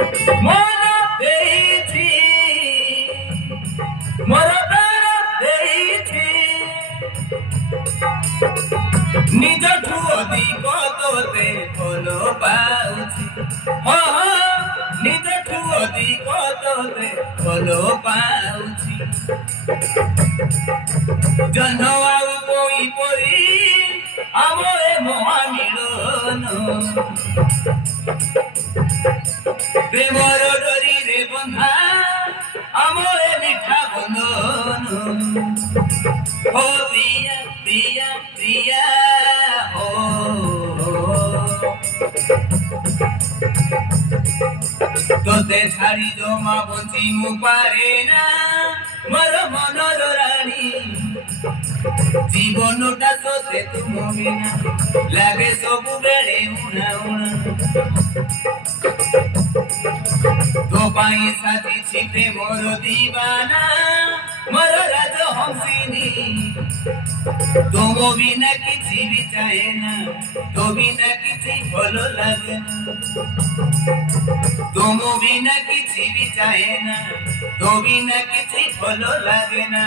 মন ଦେଇଛି ମୋର ପ୍ରାଣ ଦେଇଛି ନିଜଠୁ ଅଧିକ ତୋତେ ଭଲ ପାଉଛି ନିଜଠୁ ଅଧିକ ତୋତେ ଭଲ ପାଉଛି ଜହ୍ନ ଆଉ କୋଇ ପରି ଆମ ଏ ମହାମିଳନ ପ୍ରେମର ଡୋରିରେ ବନ୍ଧା ଆମ ଏ ମିଠା ବନ୍ଧନ ଓ ପ୍ରିୟା ପ୍ରିୟା ପ୍ରିୟା ଓ তোতে ছাড়ি জমা বঞ্চি মু পারে না মোর মনর রানী জীবনটা তোতে তুম বিনা লাগে সবু বেড়ে উনা উনা তো পাই সাজিছি প্রেমর দিবানা মোর রাজ হংসিনী तुम बिना किसी भी चाहे ना तो बिना किसी भलो लगे ना तुम बिना किसी भी चाहे ना तो बिना किसी भलो लगे ना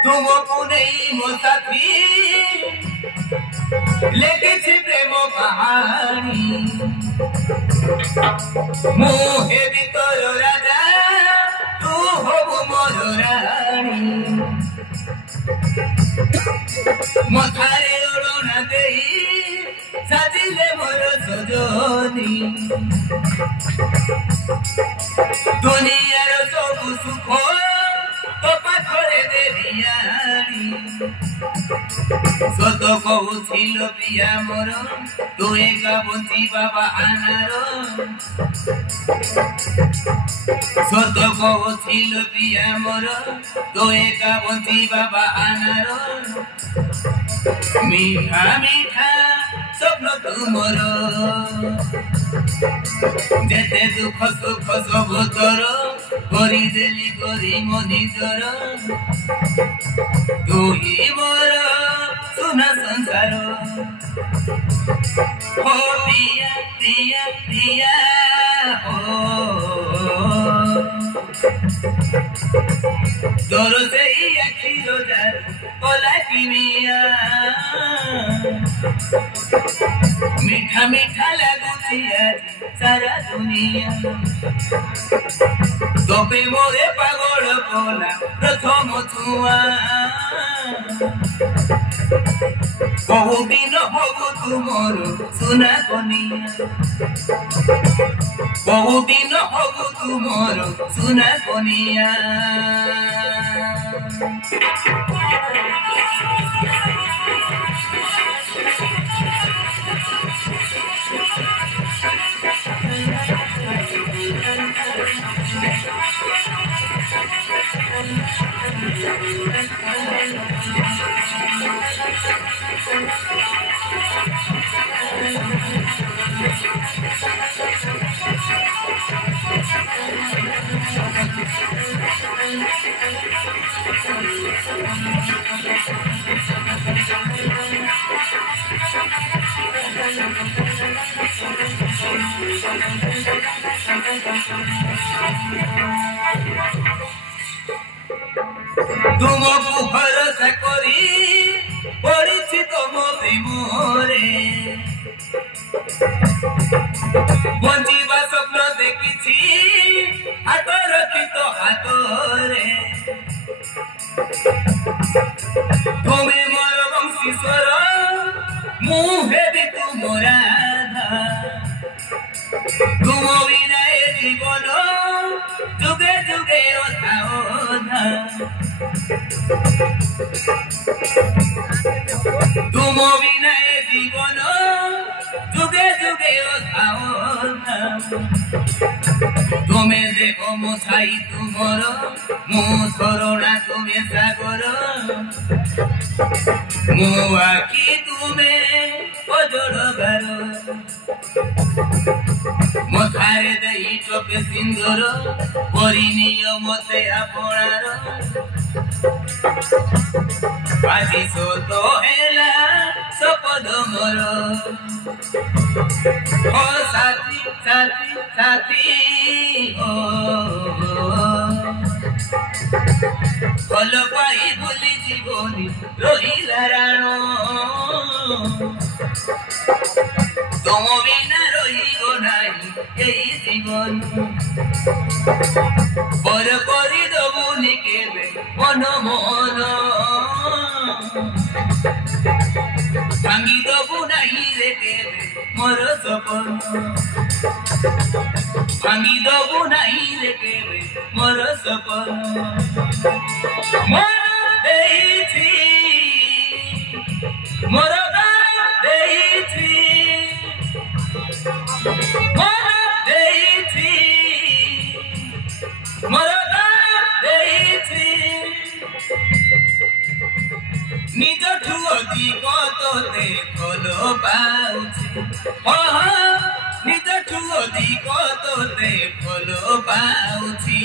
तुमको नहीं मो साथी लेकिन प्रेम कहानी मुहे भीतर राजा तू हबु मोर रानी मथारे ओढ़ना देई साजिले मोर सजनी दुनियार सबु सुख तो पाखरे देवियानी सत कहूथिल प्रिया मोर तू एका बंची बाबा आनार सत कहूथिल प्रिया मोर तू एका बंची बाबा आनार मीठा मीठा स्वप्न तुमर जेते दुख सुख सब तोर करी देली करी मो निजर तू ही मोर सुना संसार ओ प्रिया प्रिया प्रिया ओ तोर से ही अखिरो जार कोला किमिया मीठा मीठा लगुची आज सारा दुनिया तोपे मोरे पागल कोला प्रथम छुआ बहुदिन हबु तुमर सुना कनिया बहुदिन हबु तुमर सुना कनिया तुमको भरोसा करी पड़ी तुम प्रेमरे बंजीवा स्वप्न देखी हाथ रखी तो हाथ रे तुम तुम बिना ए जीवन जुगे जुगे ना तुमे देखो मो छाई तुमर मो झरणा तुमे सागर मो आखि तुमे अजड़गार मथारे देई टोपे सिंदूर परिनिय मते आपणार আজি সত হেলা সপদ মোর ও সাথী সাথী সাথী ও ভাল পাই ভুলি জীবনী রহিলা রাণ তোম বিনা রহিব নাই এই জীবন পর করি দবুনি কেবে মন মন ভাঙি দবু নাই রে কেবে মোর সপন ভাঙি দবু নাই রে কেবে মোর সপন মন দেইছি মোর গান দেইছি মন দেইছি মোর গান দেইছি নিজঠু অধিক তোতে ভাল পাউছি নিজঠু অধিক তোতে ভাল পাউছি